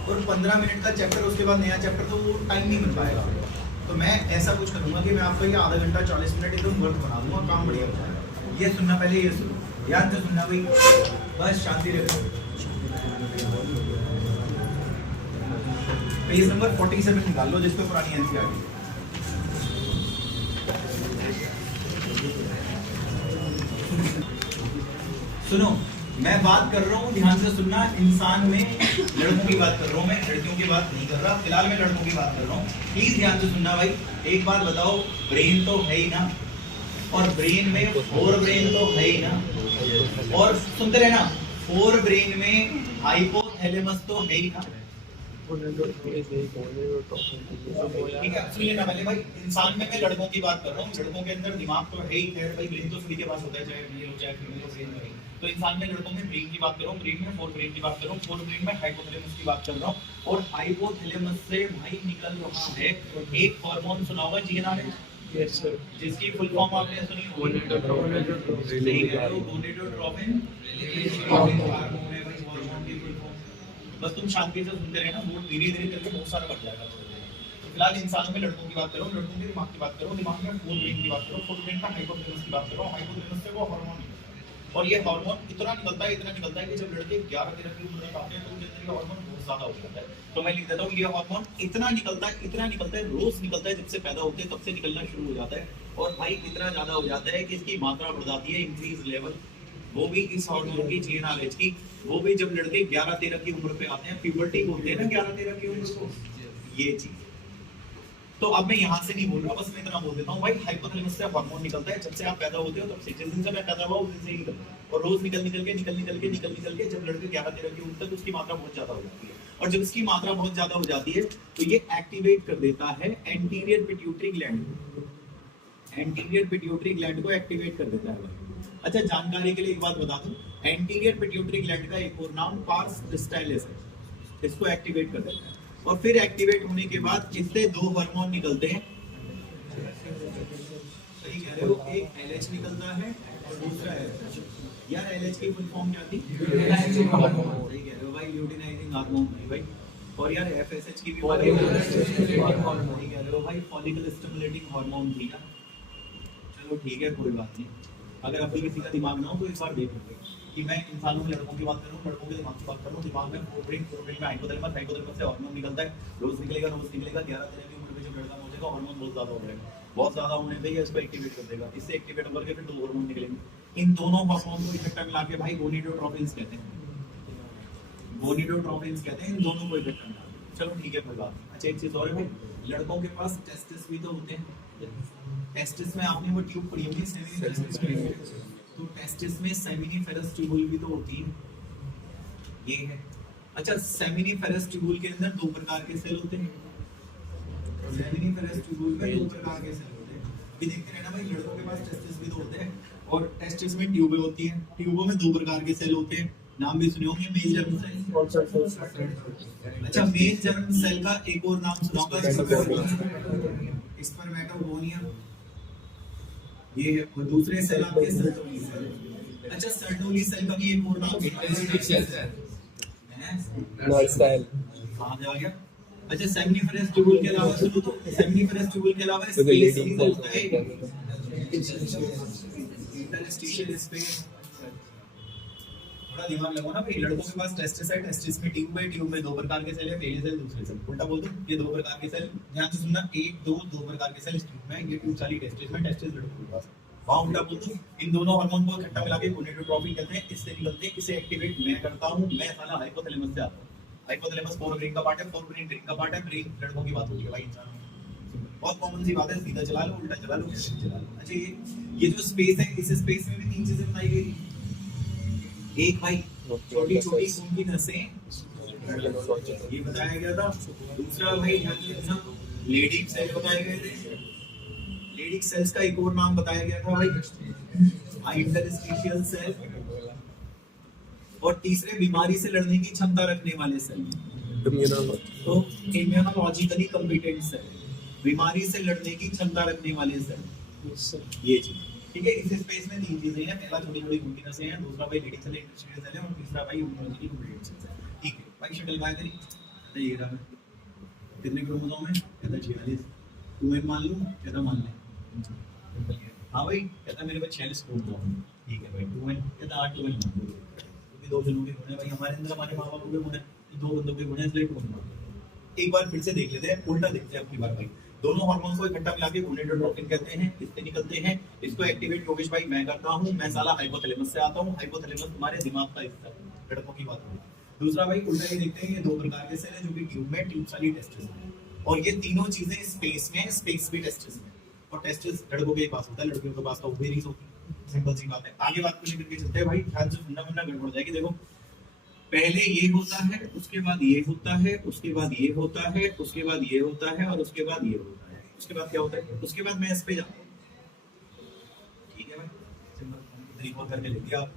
और 15 मिनट का चैप्टर, उसके बाद नया चैप्टर, तो वो टाइम नहीं मिल पाएगा। तो मैं ऐसा कुछ करूँगा कि मैं आपको ये आधा घंटा 40 मिनट एकदम वर्क बना दूंगा, काम बढ़िया हो जाएगा। ये सुनना, पहले ये सुनो, ध्यान से सुनना भाई, बस शांति रखो। पेज नंबर 47 निकाल लो, जिसको पुरानी एनसीईआरटी। सुनो, मैं बात कर रहा हूँ, ध्यान से सुनना। इंसान में लड़कों की बात कर रहा हूँ मैं, लड़कियों की बात नहीं कर रहा। फिलहाल मैं लड़कों की बात कर रहा हूँ, प्लीज ध्यान से सुनना भाई। एक बात बताओ, ब्रेन तो है ही ना, और ब्रेन में फोर ब्रेन तो है ही ना, और सुनते रहना, फोर ब्रेन में हाइपोथैलेमस तो है ही ना। ठीक है, सुनिए ना पहले भाई। इंसान में मैं लड़कों की बात कर रहा हूँ, लड़कों के अंदर दिमाग तो है ही, खैर भाई ब्रेन तो सभी के पास होता है, चाहे मेल हो चाहे फीमेल हो, सेम है। तो इंसान में लड़कों में ब्रेन की बात कर रहा हूँ, ब्रेन में फोर ब्रेन की बात कर रहा हूँ, फोर ब्रेन में हाइपोथैलेमस की बात कर रहा हूँ। और हाइपोथैलेमस से भाई निकल रहा है एक हार्मोन, सुना होगा जीएनआरएच, जिसकी फुल फॉर्म आपने सुनी होगी, गोनेडोट्रोपिन हार्मोन है भाई, हार्मोन की फुल फॉर्म। बस तुम शांति से सुनते रहना, वो धीरे धीरे करके बहुत सारा बढ़ जाएगा। तो फिलहाल इंसानों में लड़कों की बात करो, लड़कों के दिमाग की बात करो, दिमाग में फोर ब्रेन की बात करो, फोर ब्रेन का हाइपोथैलेमस की बात करो, हाइपोथैलेमस से वो हार्मोन निकलता है। और ये हार्मोन इतना निकलता है, इतना निकलता है कि जब लड़के 11-13 की उम्र में आते हैं तो उनके अंदर ये हार्मोन बहुत ज्यादा हो जाता है। तो मैं लिख देता हूँ, ये हार्मोन इतना निकलता है, इतना निकलता है, रोज निकलता है, जब से पैदा होते हैं तब से निकलना शुरू हो जाता है। और भाई इतना ज्यादा हो जाता है कि इसकी मात्रा बढ़ जाती है, इंक्रीज लेवल, वो भी इस हार्मोन की, जीएनआरएच की। वो भी जब लड़के 11-13 की उम्र पे आते हैं, प्यूबर्टी बोलते हैं ना 11-13 की उम्र को, ये चीज। तो अब मैं यहाँ से नहीं बोल रहा, बस मैं इतना बोल देता हूँ भाई, हाइपोथैलेमस से हार्मोन निकलता है, जब से आप पैदा होते हो तब से, जिस दिन से मैं पैदा हुआ उस दिन से ही निकलता है। और रोज निकल के जब लड़के 11-13 की उम्र तक उसकी मात्रा बहुत ज्यादा हो जाती है। और जब इसकी मात्रा बहुत ज्यादा हो जाती है तो ये एक्टिवेट कर देता है anterior pituitary gland, anterior pituitary gland को एक्टिवेट कर देता है भाई। अच्छा, जानकारी के लिए एक बात बता दूं, एंटीरियर पिट्यूटरी ग्लैंड का एक और नाम पार्स डिस्टाइलस है, इसको एक्टिवेट कर देता है। और फिर एक्टिवेट होने के बाद इससे दो हार्मोन निकलते हैं, सही कह रहे हो, एक एलएच निकलता है और दूसरा एलएच। यार एलएच की फुल फॉर्म क्या थी? सही कह रहे हो भाई, ल्यूटिनाइजिंग हार्मोन भाई। और यार एफएसएच की भी सही कह रहे हो भाई, फॉलिकल स्टिमुलेटिंग हार्मोन थी ना। चलो ठीक है, कोई बात नहीं। अगर अभी किसी का दिमाग ना हो तो एक बार देख लो कि मैं इंसानों में लड़कों की बात कर रहा हूँ, लड़कों के दिमाग की बात कर रहा हूँ। दिमाग में फोरब्रेन में हाइपोथैलेमस, हाइपोथैलेमस से हार्मोन निकलता है, रोज निकलेगा 11-13 की उम्र में जब लड़का हो जाएगा, हार्मोन बहुत ज्यादा हो जाएगा, बहुत ज्यादा होने पे ये इसको एक्टिवेट कर देगा। इससे एक्टिवेट होकर के फिर दो हार्मोन निकलेंगे। इन दोनों हार्मोन को इकट्ठा मिला के भाई गोनिडोट्रोपिन्स कहते हैं, गोनिडोट्रोपिन्स कहते हैं इन दोनों को इकट्ठा मिला। चलो ठीक है, कोई बात नहीं। अच्छा, एक चीज और है भाई, लड़कों के पास टेस्टिस भी तो होते हैं। टेस्टिस में आपने वो ट्यूब पड़ी होगी, सेमिनिफेरस, तो टेस्टिस में सेमिनिफेरस ट्यूबुल भी तो होती है, ये है। अच्छा, सेमिनिफेरस ट्यूबुल के अंदर दो प्रकार के सेल होते हैं, सेमिनिफेरस ट्यूबुल में दो प्रकार के सेल होते हैं। भी देखते रहना भाई, लड़कों के पास टेस्टिस भी तो होते हैं, और टेस्टिस में ट्यूबें होती हैं, ट्यूबों में दो प्रकार के सेल होते हैं, नाम भी सुने होंगे, मेल जर्म सेल। अच्छा, मेल जर्म सेल का एक और नाम सुना होगा, स्पर्मेटोगोनिया, ये है। और दूसरे सेल आपके सर्टोली सेल। अच्छा, सर्टोली सेल का भी एक और नाम है, नर्व सेल। कहां जा गया? अच्छा, सेमिनिफेरस ट्यूबुल के अलावा सुनो तो, सेमिनिफेरस ट्यूबुल के अलावा स्पेस भी होता है, इंटरस्टिशियल स्पेस। थोड़ा दिमाग लगाओ ना भाई, लड़कों के पास टेस्टिस है, टेस्टिस में ट्यूब है, ट्यूब में दो प्रकार के सेल है, पहले सेल दूसरे सेल। उल्टा बोल दूं, ये दो प्रकार के सेल, ध्यान से सुनना, दो प्रकार के सेल इस ट्यूब में, ये ट्यूब सारी टेस्टिस में, टेस्टिस लड़कों के पास। वहां उल्टा बोल दूं, इन दोनों हार्मोन को इकट्ठा मिला के गोनेडोट्रोपिन कहते हैं, इससे निकलते हैं, इसे एक्टिवेट मैं करता हूं, मैं साला हाइपोथैलेमस से आता हूं। हाइपोथैलेमस फोर ब्रेन का पार्ट है, फोर ब्रेन ब्रेन का पार्ट है, ब्रेन लड़कों की बात होती है भाई, इंसानों में बहुत कॉमन सी बात है, सीधा चला लो, उल्टा चला लो, चला लो। अच्छा, ये जो स्पेस है, इस स्पेस में भी तीन चीजें बनाई गई थी। एक भाई छोटी छोटी खून की नसें, ये बताया गया था। दूसरा भाई लेडिक सेल बताए गए थे, लेडिक सेल्स का एक और नाम बताया गया था भाई, इंटरस्टिशियल सेल। और तीसरे बीमारी से लड़ने की क्षमता रखने वाले सेल, तो इम्यूनोलॉजिकली कॉम्पिटेंट सेल, बीमारी से लड़ने की क्षमता रखने वाले सेल, ये चीज। ठीक है, इस स्पेस में तीन चीजें हैं, पहला छोटी छोटी खून की नसें हैं, दूसरा भाई लेडिक सेल, इंटरस्टिशियल सेल है, और तीसरा भाई इम्यूनोलॉजिकली कॉम्पिटेंट सेल है। ठीक है भाई, शटल बाय करी। कहता ये रहा कितने क्रोमोसोम है, कहता 46। 2n मान लूं, कहता मान ले। हाँ भाई, कहता मेरे पास 46 क्रोमोसोम है। ठीक है भाई, 2n कहता 8 2n मान लो, क्योंकि दो जनों के गुण है भाई, हमारे अंदर हमारे माँ बाप के गुण है, दो बंदों के गुण है, इसलिए 2n मान लो। एक बार फिर से देख लेते हैं, उल्टा देखते हैं अपनी बार भाई। दोनों हार्मोन्स को इकट्ठा मिला के गोनेडोट्रोपिन कहते हैं, इससे निकलते हैं। इसको एक्टिवेट योगेश भाई मैं करता हूं, मैं साला हाइपोथैलेमस से आता हूं। हाइपोथैलेमस तुम्हारे दिमाग का हिस्सा है, लड़कों की बात है। दूसरा भाई उल्टा ये देखते हैं, ये दो प्रकार के सेल है जो कि ट्यूब में, ट्यूब्स वाली टेस्टिस है, और ये तीनों चीजें स्पेस में, स्पेस भी टेस्टिस में, और टेस्टिस लड़कों के पास होता है, लड़कियों के पास तो ओवेरीज होती है। सिंपल सी बात है। आगे बात को लेकर के चलते हैं भाई, ख्याल से सुनना वरना गड़बड़ हो जाएगी। देखो पहले ये होता है, उसके बाद ये होता है, उसके बाद ये होता है, उसके बाद ये होता है, और उसके बाद ये होता है। उसके बाद क्या होता है? उसके बाद मैं इस पे जाता हूँ। ठीक है भाई, सिंपल रिकॉल करके ले लिया आप,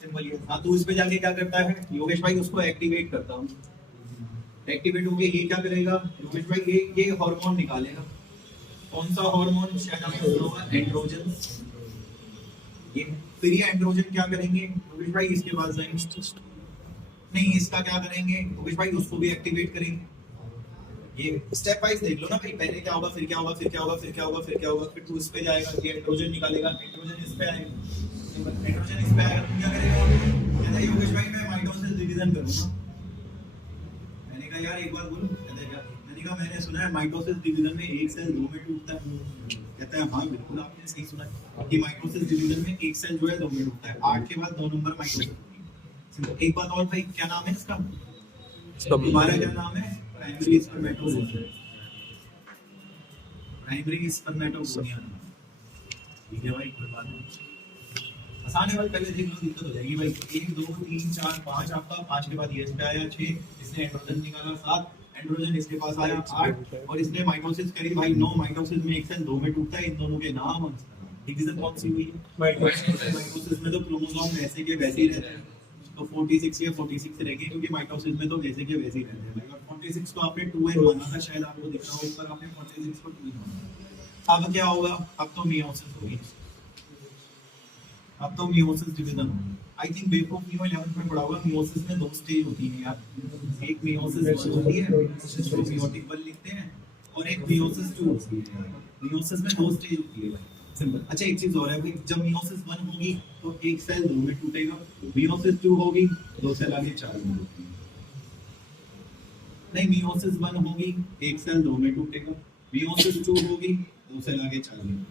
सिंपल ये। हाँ, तो इस पे जाके क्या करता है योगेश भाई? उसको एक्टिवेट करता हूँ। एक्टिवेट होके ये क्या करेगा योगेश भाई? ये हार्मोन निकालेगा। कौन सा हार्मोन? शायद आपने सुना होगा एंड्रोजन। ये फिर ये एंड्रोजन क्या करेंगे योगेश भाई? इसके पास जाएंगे, नहीं इसका क्या करेंगे योगेश भाई? उसको भी एक्टिवेट करेंगे। ये स्टेप वाइज देख लो ना भाई, पहले क्या होगा, फिर क्या होगा, फिर क्या होगा, फिर क्या होगा, फिर क्या होगा, फिर तू इस पे जाएगा, ये एंड्रोजन निकालेगा, एंड्रोजन इस पे आएगा, एंड्रोजन इस पे आएगा, तू क्या करेगा? कहता है योगेश भाई मैं माइटोसिस डिवीजन करूंगा। मैंने कहा यार एक बार बोलो। कहता है क्या? मैंने कहा मैंने सुना है माइटोसिस डिवीजन में एक सेल दो में टूटता है। कहता है हाँ बिल्कुल आपने सही सुना है कि माइटोसिस डिवीजन में एक सेल जो है दो में टूटता है। 8 के बाद 2 नंबर माइटोसिस। एक बात और भाई, क्या नाम है इसका? तुम्हारा क्या नाम है? Primary spermatogonia. Primary spermatogonia. ठीक है भाई, कोई बात नहीं, आसान है भाई, पहले देख लो, दिक्कत हो जाएगी भाई। 1 2 3 4 5 आपका, 5 के बाद ये इस पे आया 6, इसने एंड्रोजन निकाला 7, एंड्रोजन इसके पास आया 8, और इसने माइटोसिस करी भाई 9। माइटोसिस में एक सेल दो में टूटता है। इन दोनों के नाम, डिवीजन कौन सी हुई है? माइटोसिस में तो क्रोमोसोम वैसे के वैसे ही रहते हैं, तो 46 या 46 रहेगी, क्योंकि माइटोसिस में तो वैसे के वैसे ही रहते हैं। 46 को आपने 2n माना था, शायद आपको दिख रहा हो ऊपर, आपने 46 को 2n माना। अब क्या होगा? अब तो मियोसिस होगी, अब तो मियोसिस डिवीजन होगा। आई थिंक बेवकूफ नहीं हो, 11th में पढ़ा होगा। मियोसिस में 2 स्टेज होती है यार, एक मियोसिस 1 होती है जिसको मियोटिक 1 लिखते हैं, और एक मियोसिस 2 होती है। मियोसिस में 2 स्टेज होती है भाई, सिंपल। अच्छा एक चीज और है भाई, जब मियोसिस 1 होगी तो एक सेल 2 में टूटेगा, मियोसिस 2 होगी 2 सेल आगे 4 में टूटेगी। नहीं, मियोसिस 1 होगी एक सेल 2 में टूटेगा, मियोसिस 2 होगी 2 सेल आगे 4 में।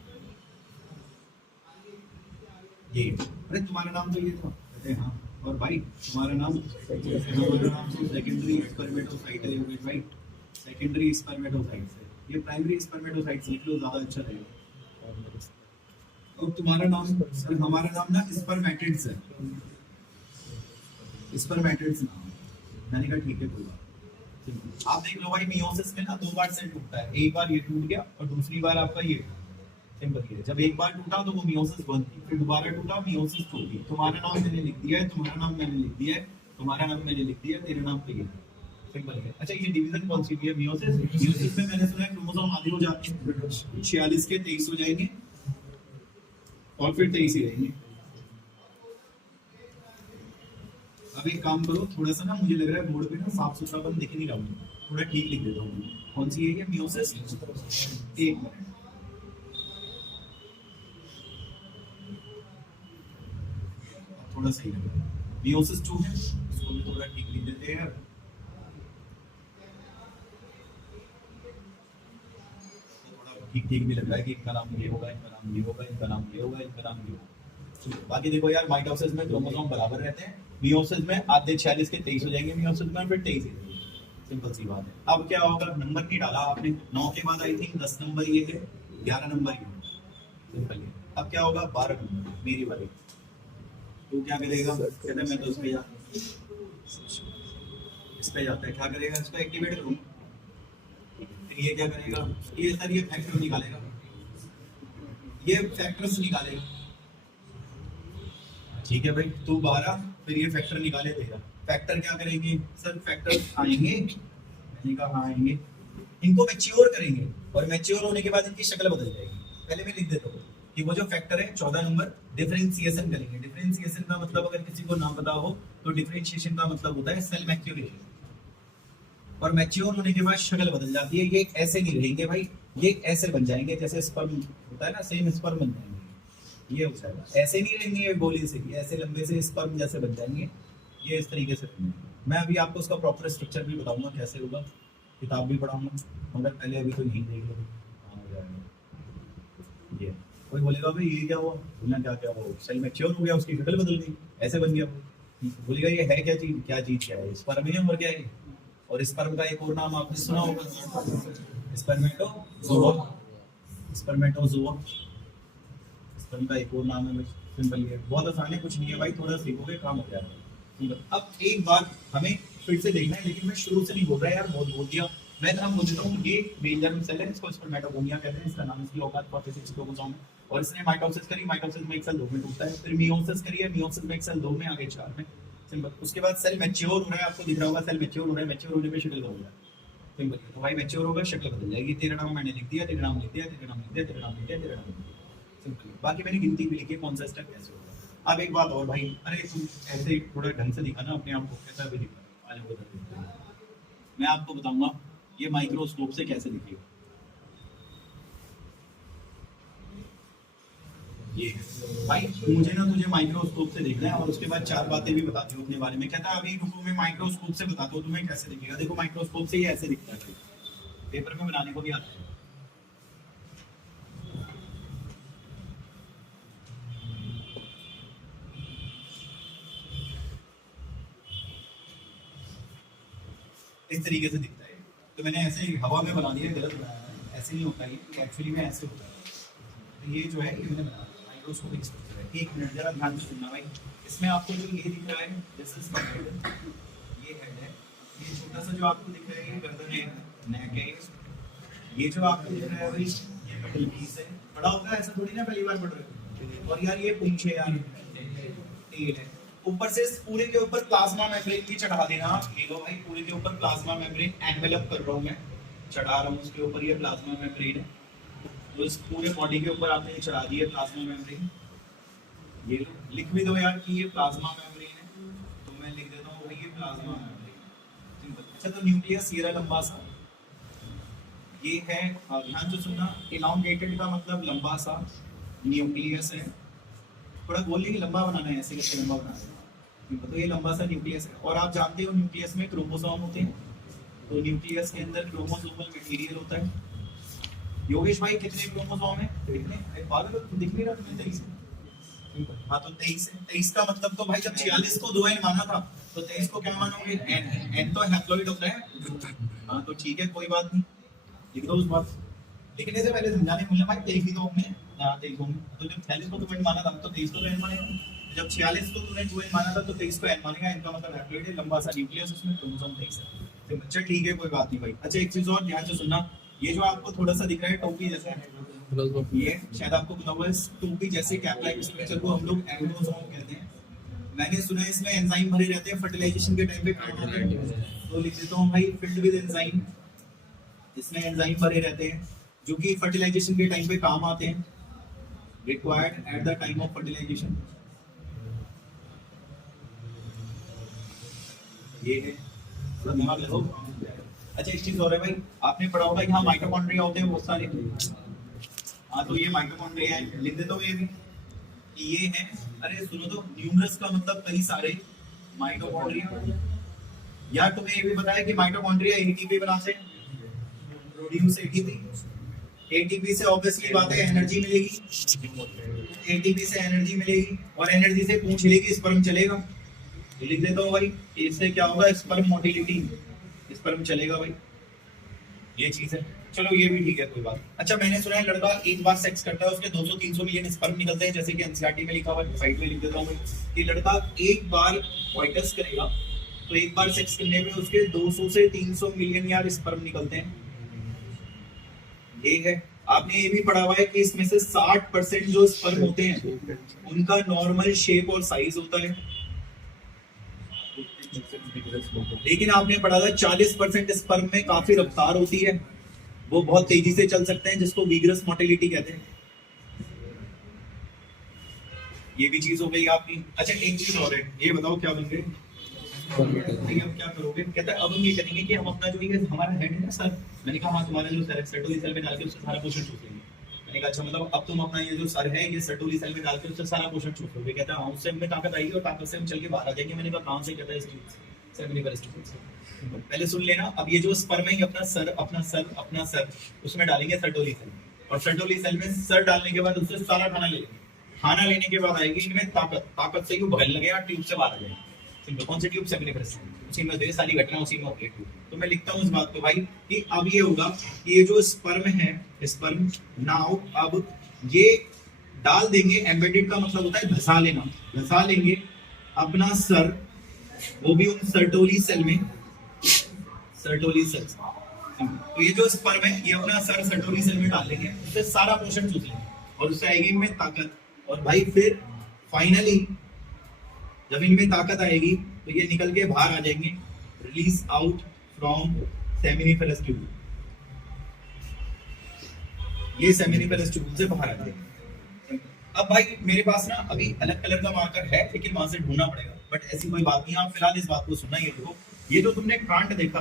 ये अरे तुम्हारा नाम तो ये था। कहते हैं हाँ, और भाई तुम्हारा नाम? हमारा नाम तो सेकेंडरी स्पर्मेटोसाइट है योगेश भाई, सेकेंडरी स्पर्मेटोसाइट है। ये प्राइमरी स्पर्मेटोसाइट लिख लो, ज्यादा अच्छा रहेगा। और तुम्हारा नाम? सर हमारा नाम ना स्पर्मेटिड्स है, स्पर्मेटिड्स नाम। मैंने कहा ठीक है कोई बात। आप देख लो भाई, मियोसिस में ना 2 बार सेल टूटता है, एक बार ये टूट गया और दूसरी बार आपका ये, सिंपल है। जब एक बार टूटा तो वो मियोसिस 1 थी, फिर दोबारा टूटा मियोसिस 2 थी। तुम्हारा नाम मैंने लिख दिया है, तुम्हारा नाम मैंने लिख दिया है, तुम्हारा नाम मैंने लिख दिया है, तेरे नाम पे ये, सिंपल है। अच्छा ये डिवीजन कौन सी है? मियोसिस। मियोसिस में मैंने सुना है क्रोमोसोम आधे हो जाते हैं, 46 के 23 हो जाएंगे और फिर 23 ही रहेंगे। अब एक काम करो, थोड़ा सा ना मुझे लग रहा है बोर्ड पे ना साफ सुथरापन दिख नहीं रहा हूँ, थोड़ा ठीक लिख देता हूँ। कौन सी है ये? मियोसिस। एक मिनट, थोड़ा सही लग रहा है। मियोसिस 2 है, इसको भी थोड़ा ठीक लिख देते हैं। ठीक ठीक भी लग रहा है कि इनका नाम ये होगा, इनका नाम ये होगा, इनका नाम ये होगा, इनका नाम ये होगा। बाकी देखो यार, माइटोसिस में क्रोमोसोम बराबर रहते हैं, मियोसिस में आधे 46 के 23 हो जाएंगे, मियोसिस में फिर 23 ही, सिंपल सी बात है। अब क्या होगा? नंबर नहीं डाला आपने, 9 के बाद आई थिंक 10 नंबर ये है, 11 नंबर ये, सिंपल है। अब क्या होगा? 12 नंबर मेरी वाली। तो क्या करेगा? कहता है मैं तो इस पे जाता है, क्या करेगा? इसको एक्टिवेट करूँ, ये क्या करेगा? ये सर ये फैक्टर निकालेगा, ये फैक्टर्स निकालेगा। ठीक है भाई, तो 12 फिर ये फैक्टर निकाले देगा। फैक्टर क्या करेंगे? सर फैक्टर्स आएंगे, मैंने कहा आएंगे, इनको मैच्योर करेंगे, और मैच्योर होने के बाद इनकी शक्ल बदल जाएगी। पहले मैं लिख देता हूँ कि वो जो फैक्टर है 14 नंबर, डिफरेंशिएशन करेंगे। डिफरेंशिएशन का मतलब अगर किसी को ना पता हो तो डिफरेंशिएशन का मतलब होता है सेल मैच्योरेशन। और मैच्योर होने के बाद शक्ल बदल जाती है, ये ऐसे नहीं रहेंगे भाई, ये ऐसे बन जाएंगे जैसे स्पर्म होता है ना, सेम स्पर्म बन जाएंगे, ये हो जाएगा। ऐसे नहीं रहेंगे गोली से, ऐसे लंबे से स्पर्म जैसे बन जाएंगे, ये इस तरीके से बनेंगे। मैं अभी आपको उसका प्रॉपर स्ट्रक्चर भी बताऊंगा कैसे होगा, किताब भी पढ़ाऊंगा, मगर पहले अभी तो यही देख लो हाँ हो जाएगा। ये कोई बोलेगा भाई ये क्या हुआ, बोलना क्या क्या हुआ, सेल मैच्योर हो गया, उसकी शक्ल बदल गई, ऐसे बन गया। बोलेगा ये है क्या चीज, क्या चीज क्या है, स्पर्मियम और क्या है, और स्पर्म का एक और नाम आपने सुना होगा, स्पर्मेटोजोआ। स्पर्मेटोजोआ स्पर्म का एक और नाम है भाई, सिंपल ये बहुत आसान है, कुछ नहीं है भाई, थोड़ा सीखोगे काम हो जाएगा। अब एक बात हमें फिर से देखना है, लेकिन मैं शुरू से नहीं बोल रहा यार, बहुत बोल दिया। मैं इतना पूछता हूँ, ये मेल जर्म सेल है, इसको स्पर्मेटोगोनिया कहते हैं, इसका नाम, इसकी औकात 46 क्रोमोसोम है, और इसने माइटोसिस करी, माइटोसिस में एक सेल 2 में टूटता है, फिर मियोसिस करी है, मियोसिस में एक सेल 2 में, आगे 4 में, सिंपल। उसके बाद सेल मैच्योर हो रहा है, आपको दिख रहा होगा सेल मैच्योर हो रहा है, मैच्योर होने पे शक्ल बदल जाएगी, सिंपल। तो भाई मैच्योर होगा, शक्ल बदल जाएगी। तेरा नाम मैंने लिख दिया, तेरा नाम लिख दिया, तेरा नाम लिख दिया, तेरा नाम लिख दिया, तेरा नाम लिख दिया, सिंपल। बाकी मैंने गिनती भी लिखी है, कौन सा स्टेप कैसे होगा। अब एक बात और भाई, अरे तुम ऐसे थोड़ा ढंग से दिखाना अपने आप को, कैसा भी दिखा, आज वो मैं आपको बताऊंगा ये माइक्रोस्कोप से कैसे दिखेगा। ये भाई मुझे ना तुझे माइक्रोस्कोप से देखना है, और उसके बाद 4 बातें भी बताती हूँ अपने बारे में। कहता है अभी रुको, मैं माइक्रोस्कोप से बताता हूँ तुम्हें कैसे दिखेगा। देखो माइक्रोस्कोप से ये ऐसे दिखता है, पेपर में बनाने को भी आता है। इस तरीके से दिखता है, तो मैंने ऐसे हवा में बना दिया, गलत बनाया है, ऐसे नहीं होता ये, एक्चुअली में ऐसे होता है। तो ये जो है ये मैंने बनाया माइक्रोस्कोपिक स्ट्रक्चर है। एक मिनट जरा ध्यान से सुनना भाई, इसमें आपको जो ये दिख रहा है दिस इज हेड, ये हेड है, ये छोटा सा जो आपको दिख रहा है ये गर्दन है, नेक है, ये जो आपको दिख रहा है भाई ये मिडिल पीस है। बड़ा होगा ऐसा थोड़ी ना, पहली बार पढ़ रहे हो। और यार ये पूंछ है यार, तेल है। ऊपर से पूरे के ऊपर प्लाज्मा मेम्ब्रेन भी चढ़ा देना। ये लो भाई, पूरे के ऊपर प्लाज्मा मेम्ब्रेन एनवेलप कर रहा हूँ मैं, चढ़ा रहा हूँ उसके ऊपर, ये प्लाज्मा मेम्ब्रेन है। तो इस पूरे बॉडी के ऊपर आपने चढ़ा दिया प्लाज्मा मेम्ब्रेन। ये लो लिख भी दो यार कि ये प्लाज्मा मेम्ब्रेन है, तो मैं लिख देता हूँ भाई ये प्लाज्मा मेम्ब्रेन। अच्छा, तो न्यूक्लियस ये रहा लंबा सा, ये है, ध्यान से सुनना, इलांगेटेड का मतलब लंबा सा, न्यूक्लियस है। थोड़ा गोल नहीं, लंबा बनाना है, ऐसे करके लंबा बनाना है। तो ये लंबा सा न्यूक्लियस है, और आप जानते हो न्यूक्लियस में क्रोमोसोम होते हैं, तो न्यूक्लियस के अंदर क्रोमोसोमल मटेरियल होता है। योगेश भाई कितने क्रोमोसोम है, कितने, पागल हो दिख नहीं रहा तुम्हें, 23। हाँ तो 23 है। 23 का मतलब तो भाई जब 46 को 2n माना था, तो 23 को क्या मानोगे, n तो हैप्लॉइड होता है। हाँ तो ठीक है, कोई बात नहीं, लिख दो उस बात। लेकिन ऐसे पहले समझाने मुझे भाई 23 ही तो होंगे, हाँ 23 होंगे। तो जब 46 को 2n माना था तो 23 को 2n मानेगा, जब 46 को तूने 2n माना था तो 23 को n मानेगा। इनका मतलब हैप्लॉइड है, लंबा सा न्यूक्लियस, उसमें क्रोमोसोम 23 है। तो अच्छा ठीक है, कोई बात नहीं भाई। अच्छा एक चीज और ध्यान से सुनना, ये जो आपको थोड़ा सा दिख रहा है टोपी जैसा, ये शायद आपको पता होगा, इस टोपी जैसे कैप लाइक स्ट्रक्चर को हम लोग एंडोसोम कहते हैं। मैंने सुना है इसमें एंजाइम भरे रहते हैं, फर्टिलाइजेशन के टाइम पे काम आते हैं, तो लिख देता हूँ भाई फिल्ड विद एंजाइम। इसमें एंजाइम भरे रहते हैं जो कि फर्टिलाइजेशन के टाइम पे काम आते हैं, required at the time of fertilization. ये है, थोड़ा दिमाग लगाओ। अच्छा एक चीज और है भाई, आपने पढ़ा होगा यहाँ माइटोकॉन्ड्रिया होते हैं बहुत सारे। हाँ तो ये माइटोकॉन्ड्रिया है, लिख देता हूँ ये भी, ये है। अरे सुनो तो, न्यूमरस का मतलब कई सारे, माइटोकॉन्ड्रिया। यार तुम्हें ये भी बताया कि माइटोकॉन्ड्रिया एटीपी बनाते हैं, प्रोड्यूस एटीपी। एटीपी से ऑब्वियसली बात है एनर्जी मिलेगी, एटीपी से एनर्जी मिलेगी, और एनर्जी से पूंछ हिलेगी, स्पर्म चलेगा। लिख देता हूँ भाई, इससे क्या होगा, स्पर्म मोटिलिटी, स्पर्म चलेगा भाई, ये चीज है। चलो ये भी ठीक है, कोई बात। अच्छा मैंने सुना है लड़का एक बार सेक्स करता है उसके 200-300 मिलियन स्पर्म निकलते हैं, जैसे कि एनसीईआरटी में लिखा हुआ है, साइड में लिख देता हूँ भाई कि लड़का एक बार कोइटस करेगा तो एक बार सेक्स करने में उसके 200 से 300 मिलियन यार स्पर्म निकलते हैं। ये है, आपने ये भी पढ़ा हुआ है कि इसमें से 60% जो स्पर्म होते हैं उनका नॉर्मल शेप और साइज होता है, लेकिन आपने पढ़ा था 40% स्पर्म में काफी रफ्तार होती है, वो बहुत तेजी से चल सकते हैं, जिसको विग्रस मोटिलिटी कहते हैं। ये भी चीज हो गई आपकी। अच्छा एक चीज और है, ये बताओ क्या बन गए, भाई अब क्या करोगे? कहता है अब हम ये करेंगे कि हम अपना जो ये हमारा हेड है ना सर, मैंने कहा हाँ तुम्हारा जो सर है सर्टोली सेल में डाल के उससे सारा पोषण चूस लेंगे। मैंने कहा अच्छा मतलब अब तुम अपना ये जो सर है ये सर्टोली सेल में डाल के उससे सारा पोषण चूस लोगे। कहता है हाँ उससे हमें ताकत आएगी और ताकत से हम चल के बाहर आ जाएंगे। मैंने कहा कहाँ से? कहता है सेमिनिफेरस ट्यूब से। पहले सुन लेना, अब ये जो स्पर्म है अपना सर उसमें डालेंगे सर्टोली सेल, और सर्टोली सेल में सर डालने के बाद उससे सारा खाना ले लेंगे। खाना लेने के बाद आएगी इनमें ताकत से ही भगल लगे ट्यूब से बाहर आ जाएगी। कौन सी ट्यूब? सेमिनिफेरस। उसी में जो सारी घटना उसी में होती है। तो मैं लिखता हूँ इस बात को भाई कि अब ये होगा कि ये जो स्पर्म है, स्पर्म नाउ अब ये डाल देंगे। एम्बेडेड का मतलब होता है धसा लेना, धसा लेंगे अपना सर, वो भी उन सर्टोली सेल में, सर्टोली सेल। तो ये जो स्पर्म है ये अपना सर सर्टोली सेल में डाल देंगे, उससे सारा पोषण चूस लेंगे और उससे आएगी इनमें ताकत। और भाई फिर फाइनली जब इनमें ताकत आएगी तो ये निकल के बाहर आ जाएंगे, release out from seminiferous tube. ये सेमिनिफेरस ट्यूब से बाहर आ जाएंगे। अब भाई मेरे पास ना अभी अलग कलर का मार्कर है लेकिन वहां से ढूंढना पड़ेगा, बट ऐसी कोई बात नहीं। आप फिलहाल इस बात को सुनना। ये देखो, ये जो तुमने कांड देखा,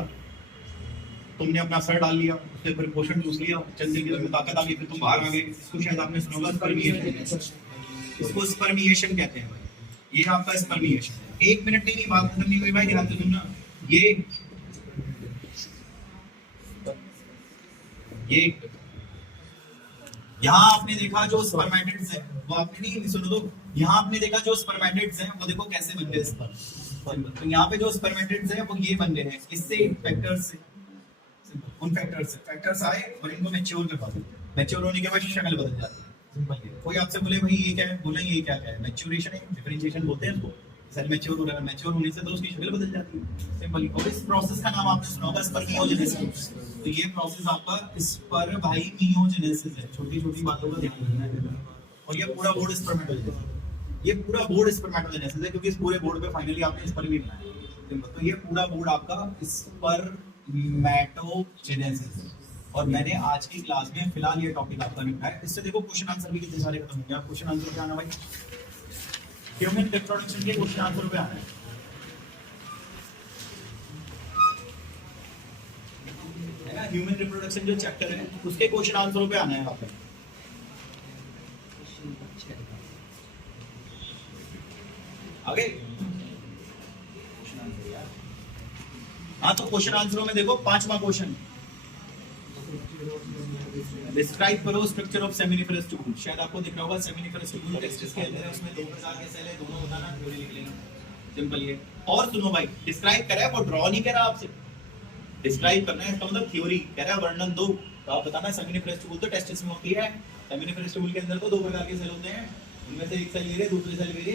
तुमने अपना सर डाल लिया, उससे फिर पोषण चूस लिया, चंद दिन की ताकत आ गई, फिर तुम बाहर आ गए। इसको शायद आपने सुना होगा स्पर्मिएशन। इसको स्पर्मिएशन कहते हैं भाई। ये आपका स्पर्मिएशन है। 1 मिनट नहीं, बात खत्म नहीं हुई भाई, ध्यान से सुनना। ये यहाँ आपने देखा जो स्पर्मेटिड्स है वो आपने नहीं सुनो तो, यहाँ आपने देखा जो स्पर्मेटिड्स हैं वो देखो कैसे बन गए। तो यहाँ पे जो स्पर्मेटिड्स हैं वो ये बन गए हैं किससे? फैक्टर्स से। उन फैक्टर्स आए और इनको मैच्योर करवा दो। मैच्योर होने के बाद शक्ल बदल जाती है। कोई आपसे बोले भाई ये क्या है, बोले ये क्या है? मैच्योरेशन है, डिफरेंशिएशन बोलते हैं इसको। सेल मैच्योर हो रहा है, मैच्योर होने से तो उसकी शक्ल बदल जाती है सिंपली। और इस प्रोसेस का नाम आपने सुना होगा स्पर्मियोजेनेसिस। तो ये प्रोसेस आपका स्पर्मियोजेनेसिस है। छोटी छोटी बातों का ध्यान रखना है। और ये पूरा बोर्ड स्पर्मेटोजेनेसिस, ये पूरा बोर्ड स्पर्मेटोजेनेसिस है क्योंकि इस पूरे बोर्ड पे फाइनली आपने स्पर्म ही बनाया। तो ये पूरा बोर्ड आपका स्पर्मेटोजेनेसिस। और मैंने आज की क्लास में फिलहाल ये टॉपिक आपका लिखा है। इससे देखो क्वेश्चन आंसर भी कितने सारे खत्म हो गए। आप क्वेश्चन आंसर पे आना भाई, ह्यूमन रिप्रोडक्शन के क्वेश्चन आंसर पे आना है। ना ह्यूमन रिप्रोडक्शन जो चैप्टर है उसके क्वेश्चन आंसरों पे आना है आपको। आगे हाँ, तो क्वेश्चन आंसरों में देखो 5वां क्वेश्चन, डिस्क्राइब करो स्ट्रक्चर ऑफ सेमिनिफेरस ट्यूब। शायद आपको दिख रहा होगा सेमिनिफेरस ट्यूब टेस्टिस के अंदर है, उसमें 2 प्रकार के सेल है, दोनों बताना, थ्योरी लिख लेना, सिंपल ये। और सुनो भाई, डिस्क्राइब कर रहा है वो ड्रॉ नहीं कर रहा आपसे, डिस्क्राइब करना है, इसका मतलब थ्योरी कह रहा है, वर्णन दो। तो आप बताना सेमिनिफेरस ट्यूब तो टेस्टिस में होती है। सेमिनिफेरस ट्यूब के अंदर तो 2 प्रकार के सेल होते हैं, उनमें से एक सेल ये रे, दूसरे सेल मेरे।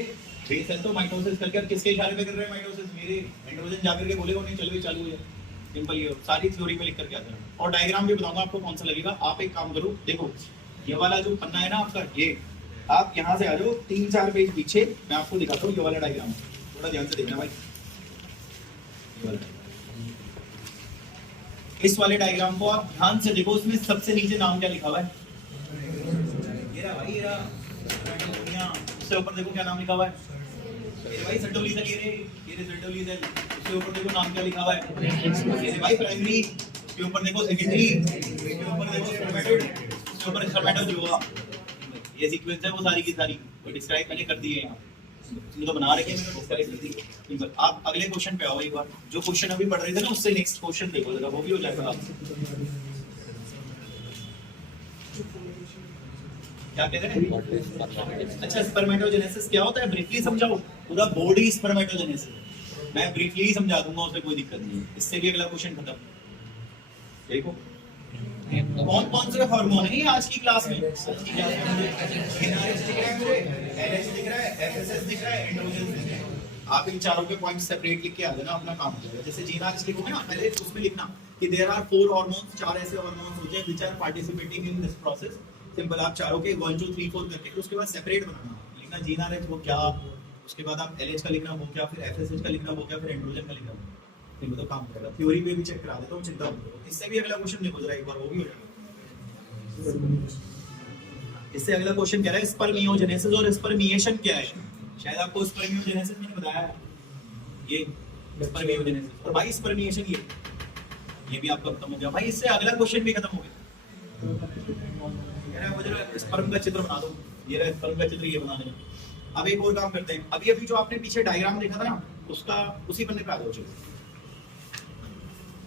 ये सेल तो माइटोसिस करके अब किसके इशारे पे कर रहे हैं? माइटोसिस मेरे। एंड्रोजन जाकर के बोलेगा नहीं, चल भी चालू है, सिंपल ये। सारी थ्योरी में लिख करके आता है और डायग्राम भी बताऊंगा आपको कौन सा लगेगा। आप एक काम करो, देखो ये वाला जो पन्ना है ना आपका, ये आप यहाँ से आ जाओ 3-4 पेज पीछे, मैं आपको दिखाता हूँ ये वाला डायग्राम। थोड़ा ध्यान से देखना भाई, ये वाला इस वाले डायग्राम को आप ध्यान से देखो। उसमें सबसे नीचे नाम क्या लिखा हुआ है? ये रहा भाई, ये रहा। उससे ऊपर देखो क्या नाम लिखा हुआ है? ये भाई सर्टोली सेल, ये रे सर्टोली सेल। उसके ऊपर देखो नाम क्या लिखा हुआ है? ये भाई प्राइमरी। इसके ऊपर देखो सेकेंडरी। इसके ऊपर देखो स्पर्मेटोइड। इसके ऊपर स्पर्मेटोजोआ। ये सीक्वेंस है वो सारी की सारी, वो डिस्क्राइब मैंने कर दी है यहाँ। ये तो बना रखे मैंने, डिस्क्राइब कर दी। आप अगले क्वेश्चन पे आओ एक बार। जो क्वेश्चन अभी पढ़ रहे थे ना उससे नेक्स्ट क्वेश्चन देखो जरा, वो भी हो जाएगा आपसे। क्या कहते हैं? अच्छा, स्पर्मेटोजेनेसिस क्या होता है ब्रीफली समझाओ। पूरा बोर्ड ही स्पर्मेटोजेनेसिस, मैं ब्रीफली ही समझा दूंगा, उसमें कोई दिक्कत नहीं है। इससे भी अगला क्वेश्चन खत्म। देखो कौन कौन से हार्मोन है आज की क्लास में? आज की क्लास में एनआरएच दिख रहा है, मुझे एलएच दिख रहा है, एफएसएस दिख रहा है, एंड्रोजन दिख रहा है। आप इन चारों के पॉइंट सेपरेट लिख के आ जाना, अपना काम हो जाएगा। जैसे जीनार्च लिखोगे ना पहले, उसमें लिखना कि देयर आर 4 हार्मोन्स, 4 ऐसे हार्मोन्स होते हैं which are participating in this process. Simple, आप चारों के 1 2 3 4 करके उसके बाद सेपरेट बनाना, लिखना जीनार्च वो क्या, उसके बाद आप एलएच का लिखना वो क्या, फिर एफएसएच का लिखना वो क्या, फिर एंड्रोजन का लिखना। फिर तो काम करेगा। थ्योरी पे भी चेक करा देता हूं, चिंता मत करो। इससे भी अगला क्वेश्चन देखो जरा एक बार, वो भी हो जाएगा। इससे अगला क्वेश्चन कह रहा है स्पर्मियोजेनेसिस और स्पर्मिएशन क्या है। शायद आपको स्पर्मियोजेनेसिस मैंने बताया है, ये स्पर्मियोजेनेसिस। और भाई स्पर्मिएशन ये भी आपका खत्म हो गया भाई। इससे अगला क्वेश्चन भी खत्म हो गया। मुझे स्पर्म का चित्र बना दो, ये रहा स्पर्म का चित्र, ये बना देना। अब एक और काम करते हैं, अभी अभी जो आपने पीछे डायग्राम देखा था ना, उसका उसी पन्ने पे आ जाओ।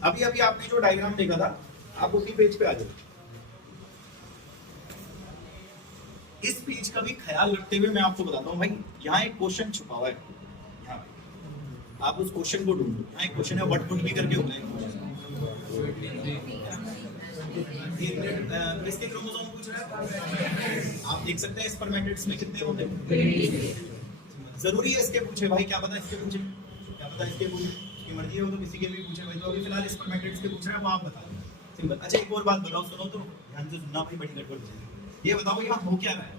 अभी अभी आपने जो डायग्राम देखा था, आप उसी पेज पे आ जाओ। इस पेज का भी ख्याल रखते हुए मैं आपको बताता हूँ भाई, यहाँ एक क्वेश्चन छुपा हुआ है, आप उस क्वेश्चन को ढूंढो। यहाँ एक क्वेश्चन है, व्हाट वुड बी करके होता है। किसके क्रोमोसोम पूछ रहा है? आप देख सकते हैं स्पर्मेटिड्स में कितने होते हैं। जरूरी है इसके पूछे भाई, क्या पता इसके पूछे, क्या पता इसके पूछे, की मर्जी है, वो तो किसी के भी पूछे भाई। तो अभी फिलहाल स्पर्मेटिड्स के पूछ रहे हैं, वो आप बता दें, सिंपल। अच्छा एक और बात बताओ, सुनो तो ध्यान से सुनना भाई, बड़ी गड़बड़ हो जाएगी। ये बताओ यहाँ हो क्या रहा है?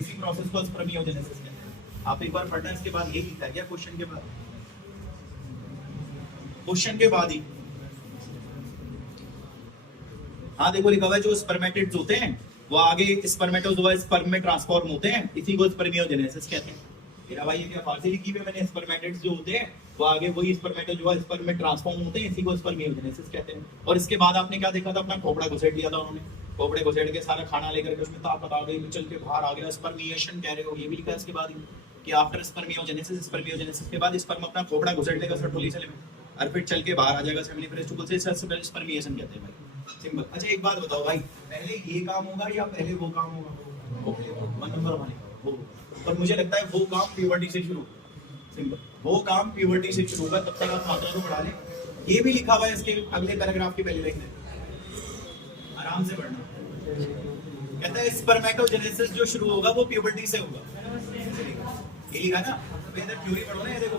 इसी प्रोसेस को स्पर्मियोजेनेसिस कहते हैं। आप एक बार पढ़ना, इसके बाद ये लिखा है क्या क्वेश्चन के बाद, क्वेश्चन के बाद ही। हाँ देखो लिखा हुआ है, जो स्पर्मेटिड्स होते हैं वो आगे स्पर्मेटोजोआ स्पर्म में ट्रांसफॉर्म होते हैं, इसी को स्पर्मियोजेनेसिस कहते हैं। मेरा भाई ये क्या फारसी लिखी है मैंने, स्पर्मेटिड्स जो होते हैं वो आगे वही स्पर्मेटोजोआ स्पर्म में ट्रांसफॉर्म होते हैं, इसी को स्पर्मियोजेनेसिस कहते हैं। और इसके बाद आपने क्या देखा था, अपना खोपड़ा घुसेड़ लिया था उन्होंने, खोपड़े घुसेड़ के सारा खाना लेकर के उसमें ताकत आ गई, चल के बाहर आ गया, स्पर्मिएशन कह रहे हो, ये भी लिखा है इसके बाद ही कि आफ्टर स्पर्मियोजेनेसिस, स्पर्मियोजेनेसिस के बाद स्पर्म अपना खोपड़ा घुसेड़ लेगा सर्टोली सेल में, और फिर चल के बाहर आ जाएगा सेमिनिफरस ट्यूबल से, स्पर्मिएशन कहते हैं भाई, सिंपल। अच्छा एक बात बताओ भाई, पहले ये काम होगा या पहले वो काम होगा? वन नंबर वो। और मुझे लगता है वो काम प्यूबर्टी से शुरू होगा, सिंपल। वो काम प्यूबर्टी से शुरू होगा, तब तक आप मात्रा को बढ़ा लें। ये भी लिखा हुआ है इसके अगले पैराग्राफ की पहले लाइन में, आराम से पढ़ना। कहता है स्पर्मेटोजेनेसिस जो शुरू होगा वो प्यूबर्टी से होगा, ये लिखा ना, इधर थ्योरी पढ़ो ना, ये देखो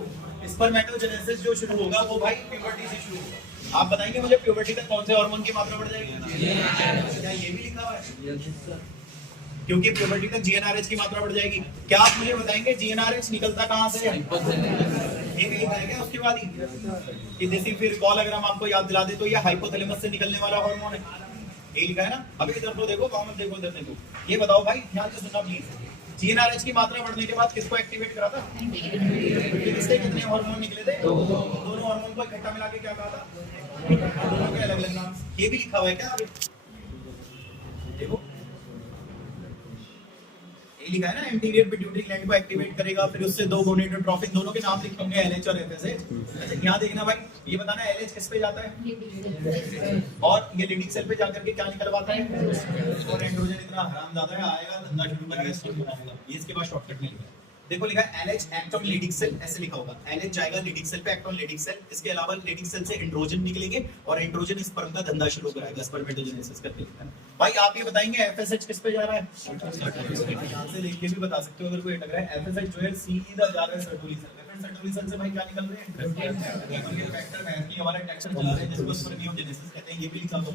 स्पर्मेटोजेनेसिस जो शुरू होगा वो भाई प्यूबर्टी से शुरू होगा। आप बताएंगे मुझे प्यूबर्टी तक कौन से हार्मोन की मात्रा बढ़ जाएगी? क्या ये भी लिखा हुआ है? क्योंकि प्यूबर्टी तक जीएनआरएच की मात्रा बढ़ जाएगी। क्या आप मुझे बताएंगे जीएनआरएच निकलता कहां से है? ये भी लिखा है क्या उसके बाद ही कि जैसे फिर कॉल, अगर हम आपको याद दिला दे तो ये हाइपोथैलेमस से निकलने वाला हार्मोन है, ये लिखा है ना। अभी इधर तो देखो, कॉमन देखो, इधर देखो। ये बताओ भाई, ध्यान से सुनना प्लीज, जीएनआरएच की मात्रा बढ़ने के बाद किसको एक्टिवेट करा था? इससे कितने हार्मोन निकले थे? दोनों हार्मोन को इकट्ठा मिला के क्या कहा था? दोनों के अलग-अलग नाम। ये भी लिखा हुआ है क्या? देखो ये लिखा है ना, एंटीरियर पिट्यूटरी ग्लैंड को एक्टिवेट करेगा, फिर उससे दो गोनेडोट्रोफिन, दोनों के नाम लिखे होंगे, एलएच और एफएसएच। अच्छा यहाँ देखना भाई, ये बताना एलएच किस पे जाता है, और ये लीडिंग सेल पे जाकर के क्या निकलवाता है, और एंड्रोजन इतना हरामजादा है, आएगा धंधा शुरू करेगा, ये इसके बाद शॉर्टकट में लिखा है। देखो लिखा है LH act on Leydig cell, ऐसे लिखा होगा, एलएच जाएगा लीडिंग सेल पे, एक्ट ऑन लीडिंग सेल। इसके अलावा लीडिंग सेल से एंड्रोजन निकलेंगे और एंड्रोजन स्पर्म का धंधा शुरू कराएगा, स्पर्मेटोजेनेसिस करके लिखा है। भाई आप ये बताएंगे एफएसएच किस पे जा रहा है? यहां से लिख के भी बता सकते हो अगर कोई अटक रहा है। एफएसएच जो है सीधा जा रहा है सर्टोली सेल पे, फिर सर्टोली सेल से भाई क्या निकल रहे हैं? फैक्टर है कि हमारा टेक्सचर चला रहा है, जिसको स्पर्मियोजेनेसिस कहते हैं। ये भी लिखा होगा,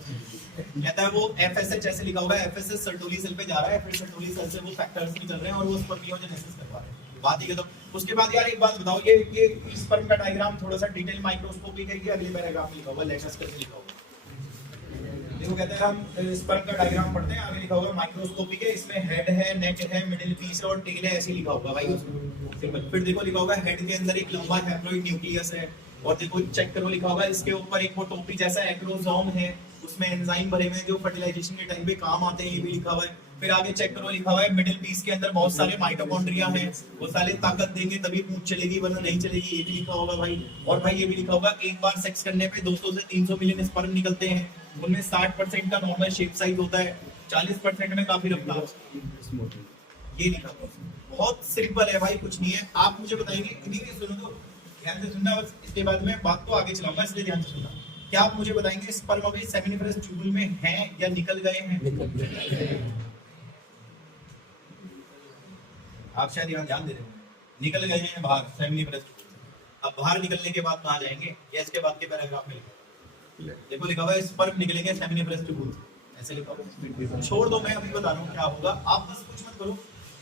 कहता है वो एफएसएच ऐसे लिखा होगा, एफएसएच सर्टोली सेल पे जा रहा है, फिर सर्टोली सेल से वो फैक्टर्स निकल रहे हैं और वो स्पर्मियोजेनेसिस करवा रहे हैं। बात ही खत्म। उसके बाद यार एक बात बताओ, ये स्पर्म का डायग्राम थोड़ा सा डिटेल माइक्रोस्कोपिक है कि अगले पैराग्राफ में लिखा होगा, लेटेस्ट करके लिखा होगा। देखो कहता है हम स्पर्म का डायग्राम पढ़ते हैं, आगे लिखा होगा माइक्रोस्कोपिक है, इसमें हेड है, नेक है, मिडिल पीस है और टेल है, ऐसे लिखा होगा भाई उसमें। फिर देखो लिखा होगा हेड के अंदर एक लंबा हैप्लॉइड न्यूक्लियस है, और देखो चेक करो लिखा होगा इसके ऊपर एक वो टोपी जैसा एक्रोसोम है, उसमें एंजाइम भरे हुए हैं जो फर्टिलाइजेशन के टाइम पे काम आते हैं, ये भी लिखा हुआ है। फिर आगे चेक करो लिखा हुआ है मिडिल पीस के अंदर बहुत सारे माइटोकॉन्ड्रिया हैं, वो सारे ताकत देंगे तभी पूंछ चलेगी वरना नहीं चलेगी, ये भी लिखा होगा भाई। और भाई ये भी लिखा होगा एक बार सेक्स करने पे 200 से 300 मिलियन स्पर्म निकलते हैं, उनमें 60% का नॉर्मल शेप साइज होता है, 40% में काफी रफ्तार। ये लिखा हुआ, बहुत सिंपल है भाई, कुछ नहीं है। आप मुझे बताएंगे, सुनो तो ध्यान से सुनना, बस इसके बाद में बात को आगे चलाऊंगा, इसलिए ध्यान से सुनना। क्या आप मुझे बताएंगे स्पर्म अभी सेमिनिफरस ट्यूबुल में हैं या निकल गए हैं? आप शायद यहाँ ध्यान दे रहे हो, निकल गए हैं बाहर सेमिनिफरस ट्यूबुल। अब बाहर निकलने के बाद कहाँ जाएंगे, या इसके बाद के पैराग्राफ में देखो लिखा हुआ है स्पर्म निकलेंगे सेमिनिफरस ट्यूबुल, ऐसे लिखा हुआ। छोड़ दो, मैं अभी बता रहा हूँ क्या होगा, आप बस कुछ मत करो,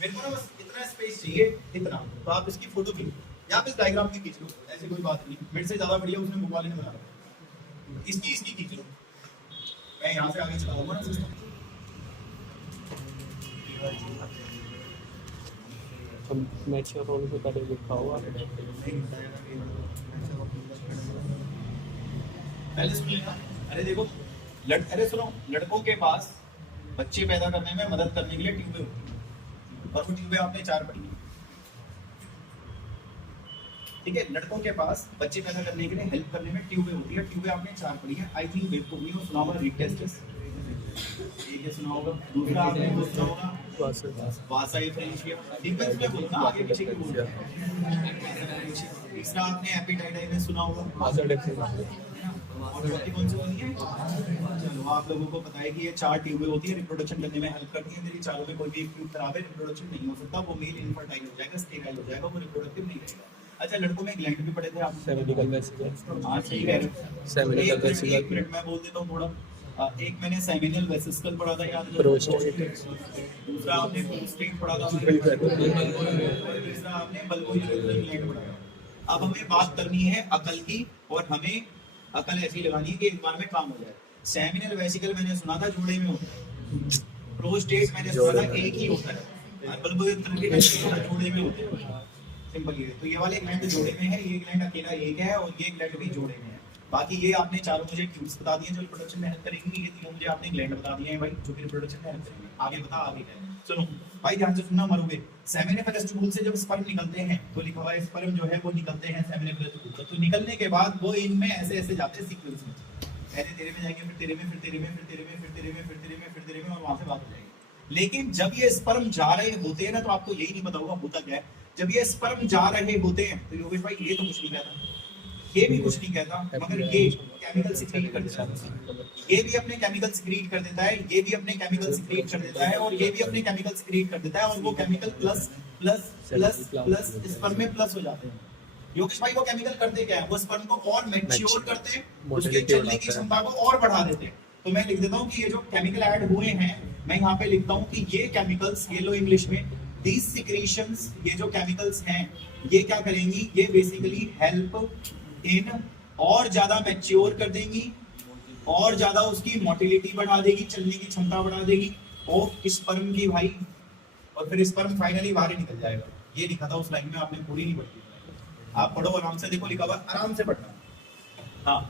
मेरे को ना बस इतना स्पेस चाहिए, इतना, तो आप इसकी फोटो खींच, या आप इस डायग्राम की खींच लो, ऐसी कोई बात नहीं, मेरे से ज्यादा बढ़िया उसने बुक वाले ने बनाया, इसकी खींच लो, मैं यहाँ से आगे चलाऊंगा ना सिस्टम। मैच्योर होने से पहले लिखा होगा। पहले सुन लेना। अरे देखो अरे सुनो, लड़कों के पास बच्चे पैदा करने में मदद करने के लिए ट्यूबें होती हैं, और वो ट्यूबें आपने 4 पढ़ी हैं। ठीक है, लड़कों के पास बच्चे पैदा करने के लिए हेल्प करने में ट्यूबें होती है, ट्यूबें आपने 4 पढ़ी है। आई थिंक बेवकूफ नहीं हो, सुना होगा रीड टेस्टिस, ठीक है सुना होगा। दूसरा आपने वो सुना होगा वासा डिफरेंशिया, डिफरेंस में बोलना आगे पीछे की बोलना। तीसरा आपने एपिटाइडाई में सुना होगा वासा डिफरेंशिया। और चौथी कौन सी होनी है? चलो आप लोगों को पता है कि ये 4 ट्यूबें होती है, रिप्रोडक्शन करने में हेल्प करती है। मेरी चारों में कोई भी एक ट्यूब खराब है, रिप्रोडक्शन नहीं हो सकता, वो मेल इनफर्टाइल हो जाएगा, स्टेराइल हो जाएगा, वो रिप्रोडक्टिव नहीं रहेगा। अच्छा, लड़कों में ग्लैंड भी पढ़े थे आप? सेमिनिकल वेसिकल। हाँ सही कह रहे हो। सेमिनिकल वेसिकल। एक मिनट मैं बोल देता हूँ थोड़ा। एक मैंने सेमिनल वेसिकल पढ़ा था, याद करो। प्रोस्टेट। दूसरा आपने प्रोस्टेट पढ़ा था, और तीसरा आपने बल्बोयूरेथ्रल ग्लैंड पढ़ा था। अब हमें बात करनी है अकल की, और हमें अकल ऐसी लगानी है कि एक बार में काम हो जाए। सेमिनल वेसिकल मैंने सुना था जोड़े में होता है, प्रोस्टेट मैंने सुना था एक ही होता है, बल्बोयूरेथ्रल ग्लैंड जोड़े में होते हैं। सिंपल ये। तो ये वाले ग्लैंड जोड़े में है, ये ग्लैंड अकेला एक है, और ये ग्लैंड भी जोड़े में है। बाकी ये आपने चारों मुझे ट्यूब्स बता दिए जो रिप्रोडक्शन में हेल्प करेंगी, ये तीनों मुझे आपने ग्लैंड बता दिए हैं भाई जो कि रिप्रोडक्शन में हेल्प करेंगे। आगे बता आगे क्या है। सुनो भाई ध्यान से सुनना, मरोगे। सेमिनिफरस ट्यूब से जब स्पर्म निकलते हैं तो लिखा हुआ है स्पर्म जो है वो निकलते हैं सेमिनिफरस ट्यूब से। तो निकलने के बाद वो इनमें ऐसे ऐसे जाते हैं सीक्वेंस में, पहले तेरे में जाएंगे, फिर तेरे में, फिर तेरे में, फिर तेरे में, फिर तेरे में, फिर तेरे में, फिर तेरे में, और वहां से बात हो जाएगी। लेकिन जब ये स्पर्म जा रहे होते हैं ना, तो आपको यही नहीं पता होगा होता क्या है। जब ये स्पर्म जा रहे होते हैं तो योगेश भाई ये तो कुछ नहीं कहता, ये भी कुछ नहीं कहता, मगर ये केमिकल सिक्रीट कर देता है, ये भी अपने केमिकल सिक्रीट कर देता है, ये भी अपने केमिकल सिक्रीट कर देता है, और ये भी अपने केमिकल सिक्रीट कर देता है, और वो chemical plus plus plus plus sperm में प्लस हो जाते हैं। योगेश भाई वो केमिकल करते क्या है? वो स्पर्म को और मैच्योर करते हैं, उसके चलने की क्षमता को और बढ़ा देते हैं। तो मैं लिख देता हूँ कि ये जो केमिकल ऐड हुए हैं, मैं यहाँ पे लिखता हूँ कि ये केमिकल्स, ये लो इंग्लिश में, these secretions, ये जो केमिकल्स हैं ये क्या करेंगी? ये बेसिकली हेल्प इन और ज्यादा मैच्योर कर देंगी, और ज्यादा उसकी मोटिलिटी बढ़ा देगी, चलने की क्षमता बढ़ा देगी, और स्पर्म की भाई, और फिर स्पर्म फाइनली बाहर ही निकल जाएगा। ये लिखा था उस लाइन में, आपने पूरी नहीं पढ़ी। आप पढ़ो आराम से, देखो लिखा हुआ आराम से पढ़ना। हाँ,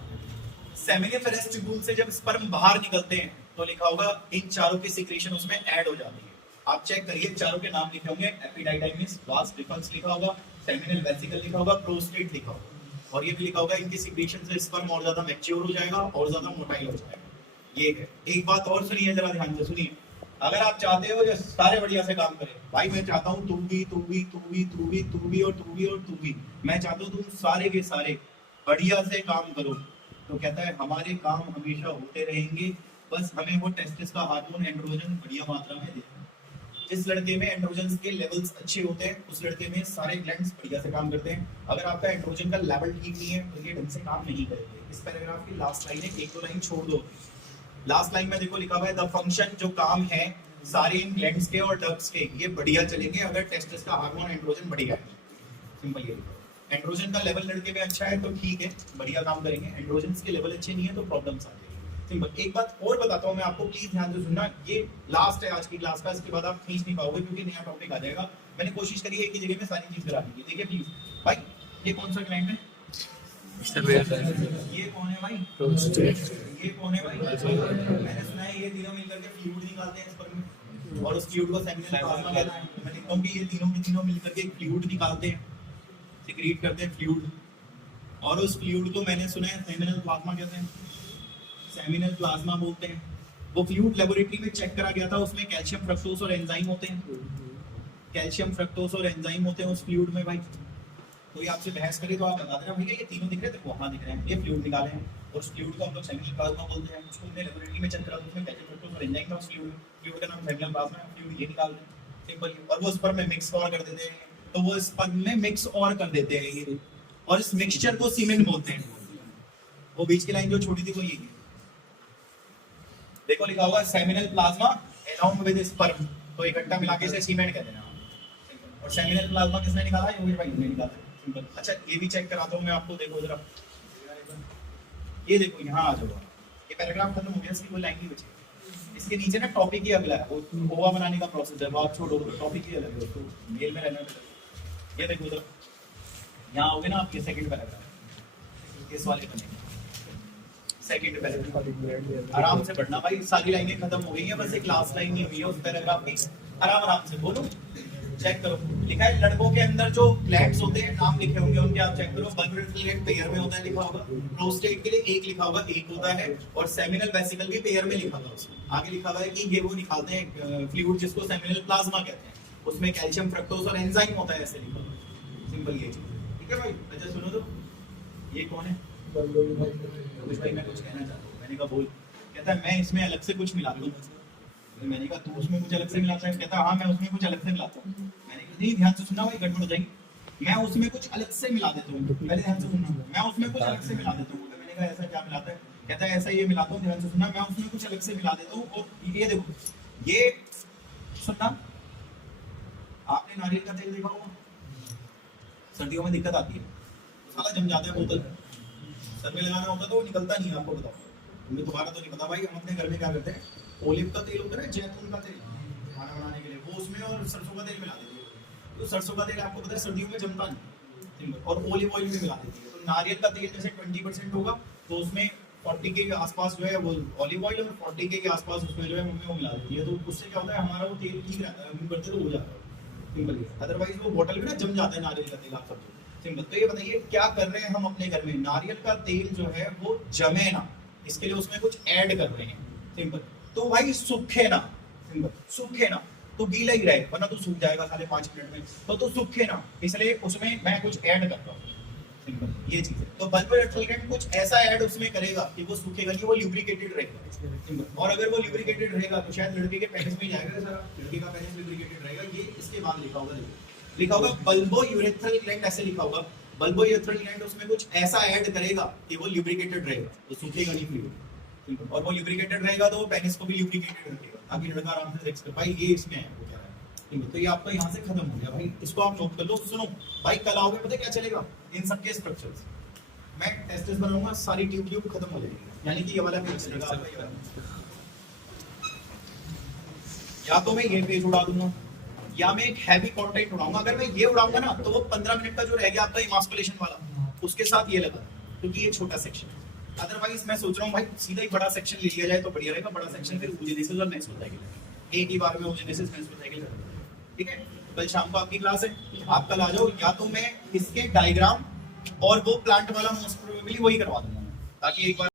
सेमिनिफरस ट्यूब से जब स्पर्म बाहर निकलते हैं तो लिखा होगा इन चारों की सिक्रीशन उसमें ऐड हो जाती है। आप चेक करिए, चारों के नाम लिखे होंगे, एपिडाइडाइमिस, वास डिफरेंस लिखा होगा, सेमिनल वेसिकल लिखा होगा, प्रोस्टेट लिखा होगा, और ये भी लिखा होगा इनकी सिक्रीशन से स्पर्म और ज्यादा मैच्योर हो जाएगा और ज्यादा मोटाइल हो जाएगा। ये है। एक बात और सुनिए, जरा ध्यान से सुनिए। अगर आप चाहते हो ये सारे बढ़िया से काम करें, भाई मैं चाहता हूँ तू भी, तू भी, तू भी, तू भी, तू भी, और तू भी, और तू भी, मैं चाहता हूँ तुम सारे के सारे बढ़िया से काम करो। तो कहता है हमारे काम हमेशा होते रहेंगे, बस हमें वो टेस्टिस का हार्मोन एंड्रोजन बढ़िया मात्रा में देना। जिस लड़के में एंड्रोजन के लेवल्स अच्छे होते हैं उस लड़के में सारे ग्लैंड्स बढ़िया से काम करते हैं। अगर आपका एंड्रोजन का लेवल ठीक नहीं है तो ये ढंग से काम नहीं करेंगे। इस पैराग्राफ की लास्ट लाइन है, एक दो लाइन छोड़ दो। लास्ट लाइन में देखो लिखा हुआ है द फंक्शन, जो काम है सारे इन ग्लैंड्स के और डक्ट्स के, ये बढ़िया चलेंगे अगर टेस्टिस का हार्मोन एंड्रोजन बढ़िया है। सिंपल ये। एंड्रोजन का लेवल लड़के में अच्छा है तो ठीक है, बढ़िया काम करेंगे। एंड्रोजन के लेवल अच्छे नहीं है तो प्रॉब्लम्स आ जाएगी। सिंपल। एक बात और बताता हूँ मैं आपको, प्लीज ध्यान से सुनना, ये लास्ट है आज की क्लास का, इसके बाद आप खींच नहीं पाओगे क्योंकि नया टॉपिक आ जाएगा। मैंने कोशिश करी है एक ही जगह में सारी चीज करा दी। देखिए प्लीज भाई, ये कौन सा ग्लैंड है? ये कौन है भाई? ये कौन है भाई? मैंने सुना है ये तीनों मिलकर के फ्लूइड निकालते हैं स्पर्म में, और उस फ्लूइड को सेमिनल प्लाज्मा कहते हैं। मैं लिखता हूँ कि ये तीनों के तीनों मिलकर के फ्लूइड निकालते हैं, सिक्रीट करते हैं फ्लूइड, और उस फ्लूइड को मैंने सुना है सेमिनल प्लाज्मा कहते हैं, सेमिनल प्लाज्मा बोलते हैं। वो फ्लूइड लेबोरेटरी में चेक करा गया था, उसमें कैल्शियम, फ्रक्टोज और एंजाइम होते हैं। कैल्शियम, फ्रक्टोज और एंजाइम होते हैं उस फ्लूइड में भाई। कोई आपसे बहस करे तो आप बता देना भैया ये तीनों दिख रहे थे, वहां दिख रहे हैं, ये फ्लूइड निकाले हैं, और उस फ्लूइड को हम लोग सेमिनल प्लाज्मा बोलते हैं। उसको हमने लेबोरेटरी में चेक करा, उसमें कैल्शियम, फ्रक्टोज और एंजाइम था उस फ्लूइड का नाम सेमिनल प्लाज्मा है। फ्लूइड ये निकाल दें सिंपल। और वो स्पर्म में मिक्स और कर देते हैं, तो वो स्पर्म में मिक्स और कर देते हैं ये, और इस मिक्सचर को सीमेंट बोलते हैं। वो बीच की लाइन जो छोटी थी वो ये, देखो लिखा होगा seminal plasma along with sperm, तो इकट्ठा मिला के इसे सीमेंट कहते हैं। और सेमिनल प्लाज्मा किसने निकाला? योगेश भाई ने निकाला। सिंपल। अच्छा ये भी चेक कराता हूं मैं आपको, देखो जरा, ये देखो यहाँ आ जाओ, ये पैराग्राफ खत्म हो गया, इसकी कोई लाइन नहीं बची। इसके नीचे ना टॉपिक ही अगला है, वो ओवा बनाने का प्रोसेस है, वो आप छोड़ो, टॉपिक ही अलग है, तो मेल में रहना पड़ेगा। ये देखो उधर यहाँ आओगे ना आपके सेकंड पैराग्राफ, इस वाले बनेंगे सेकंड पैराग्राफ, आराम से पढ़ना भाई, सारी लाइनें खत्म हो गई हैं, बस एक लास्ट लाइन नहीं हुई है उस पैराग्राफ की, आराम से बोलो, चेक करो। लिखा है लड़कों के अंदर जो ग्लैंड्स होते हैं, नाम लिखे होंगे उनके, आप चेक करो। बल्बोरेटरी ग्लैंड पेयर में होता है, लिखा होगा। प्रोस्टेट के लिए एक लिखा होगा, एक होता है, और सेमिनल वेसिकल भी पेयर में लिखा होगा उसमें। आगे लिखा हुआ है कि ये वो निकालते हैं फ्लूइड जिसको सेमिनल प्लाज्मा कहते हैं, उसमें कैल्शियम, फ्रक्टोज और एंजाइम होता है, ऐसे लिखा हुआ। सिंपल ये चीज, ठीक है भाई। अच्छा सुनो तो, ये कौन है? कुछ भाई मैं कुछ कहना चाहता हूँ। मैंने कहा बोल। कहता है मैं इसमें अलग से कुछ मिला दूँ। मैंने कहा तू उसमें कुछ अलग से मिलाता है? कहता है हाँ मैं उसमें कुछ अलग से मिलाता हूँ। मैंने कहा नहीं, ध्यान से सुनना भाई, गड़बड़ हो जाएगी। मैं उसमें कुछ अलग से मिला देता हूँ, पहले ध्यान से सुनना। मैं उसमें कुछ अलग से मिला देता हूँ। मैंने कहा ऐसा क्या मिलाता है? कहता है ऐसा ये मिलाता हूँ, ध्यान से सुनना, मैं उसमें कुछ अलग से मिला देता हूँ। और ये देखो, ये सुनना, आपने नारियल का तेल देखा होगा, सर्दियों में दिक्कत आती है, साला जम जाता है बोतल, सर में लगाना होता तो वो निकलता नहीं है। आपको बताओ, मुझे दोबारा तो नहीं पता भाई। हम अपने घर में क्या करते हैं, ओलिव का तेल होता है, जैतून का तेल खाना बनाने के लिए, वो उसमें और सरसों का तेल मिला देती है। तो सरसों का तेल आपको पता है सर्दियों में जमता नहीं, और ओलिव ऑयल भी मिला देती है। तो नारियल का तेल जैसे 20% होगा, तो उसमें 40 के आसपास जो है वो ऑलिव ऑयल, और 40 के आसपास उसमें जो है मम्मी वो मिला देती है। तो उससे क्या होता है, हमारा वो तेल ठीक रहता है, हम करते तो हो जाता है सिंपल। अदरवाइज वो बोतल में ना जम जाता है नारियल का तेल, आप सब सिंपल। तो ये बताइए क्या कर रहे हैं हम अपने घर में, नारियल का तेल जो है वो जमे ना, इसके लिए उसमें कुछ ऐड कर रहे हैं सिंपल। तो भाई सूखे ना, सिंपल सूखे ना, तो गीला ही रहे, वरना तो सूख जाएगा साले 5 मिनट में। तो सूखे ना, इसलिए उसमें मैं कुछ ऐड कर रहा हूँ सिंपल, ये चीज है। तो बल्ब रेफ्रिजरेंट कुछ ऐसा ऐड उसमें करेगा कि वो सूखेगा नहीं, वो ल्यूब्रिकेटेड रहेगा सिंपल। और अगर वो ल्यूब्रिकेटेड रहेगा तो शायद लड़के के पेनिस में जाएगा, जरा लड़के का पेनिस ल्यूब्रिकेटेड रहेगा। ये इसके बाद लिखा होगा, लिखा होगा बल्बो यूरेथ्रल ग्लैंड, ऐसे लिखा होगा बल्बो यूरेथ्रल ग्लैंड, उसमें कुछ ऐसा ऐड करेगा कि वो ल्यूब्रिकेटेड रहेगा, तो सूखेगा नहीं फ्लूइड। और वो ल्यूब्रिकेटेड रहेगा तो वो पेनिस को भी ल्यूब्रिकेटेड रखेगा, ताकि लड़का आराम से सेक्स कर पाए। ये इसमें है, वो कह रहा है। तो ये आपका यहाँ से खत्म हो गया भाई, इसको आप नोट कर लो। सुनो भाई, कल आओगे पता क्या चलेगा, इन सबके स्ट्रक्चर्स मैं टेस्ट्स बनाऊंगा, सारी ट्यूब खत्म हो जाएगी, यानी कि ये वाला पेज चलेगा आपका। या तो मैं ये पेज उड़ा दूंगा, या मैं एक हैवी कंटेंट उड़ाऊंगा। अगर मैं ये उड़ाऊंगा ना, तो वो 15 मिनट का जो रह गया आपका इमास्कुलेशन वाला, उसके साथ ये लगा, क्योंकि ये छोटा सेक्शन है। अदरवाइज मैं सोच रहा हूँ भाई सीधा ही बड़ा सेक्शन ले लिया जाए तो बढ़िया रहेगा। बड़ा सेक्शन फिर ओजेनेसिस और नेक्स्ट होता है, एक ही बार में ओजेनेसिस नेक्स्ट होता है। ठीक है, कल शाम को आपकी क्लास है, आप कल आ जाओ। या तो मैं इसके डायग्राम और वो प्लांट वाला मोस्ट प्रोबेबली वही करवा दूंगा, ताकि एक बार